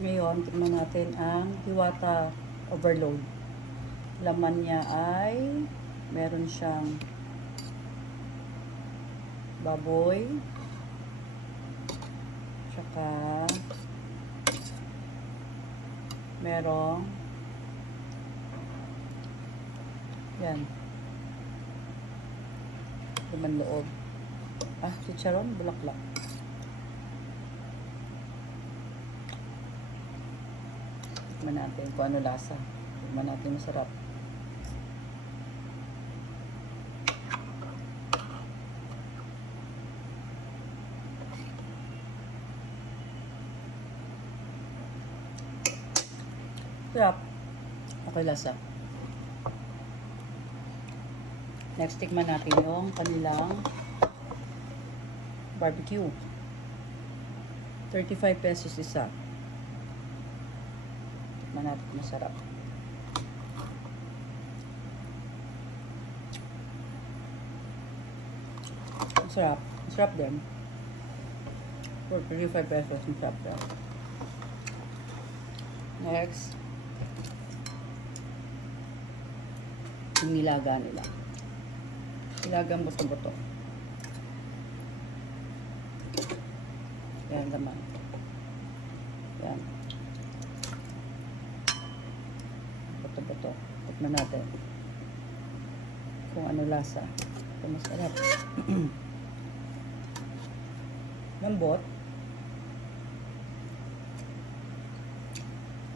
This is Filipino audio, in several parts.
Ngayon, tingnan natin ang Diwata Overload. Laman niya ay meron siyang baboy, tsaka merong yan, laman loob. Chicharon, bulaklak. Tignan natin kung ano lasa. Tignan natin, masarap. Sarap. Okay lasa. Next, tikman natin yung kanilang barbecue. 35 pesos isa. Tikman natin, masarap. Masarap. Masarap din. For 35 pesos, masarap din. Next, yung nilaga nila. Nilagang buto-buto. Yan naman. Yan. Buto-buto. Tikman natin kung ano lasa. Ito masarap. Lambot.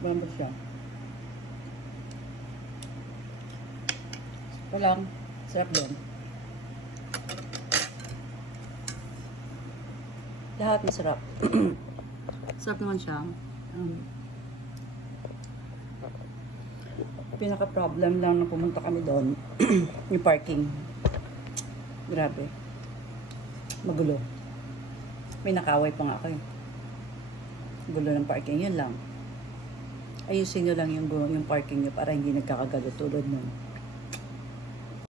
Malambot siya. Ito lang. Sarap din. Lahat masarap. Sarap naman siya. Pinaka-problem lang na pumunta kami doon, yung parking. Grabe. Magulo. May nakaway pa nga ako eh. Gulo ng parking. Yun lang. Ayusin nyo lang yung parking nyo para hindi nagkakagalo tulad nun.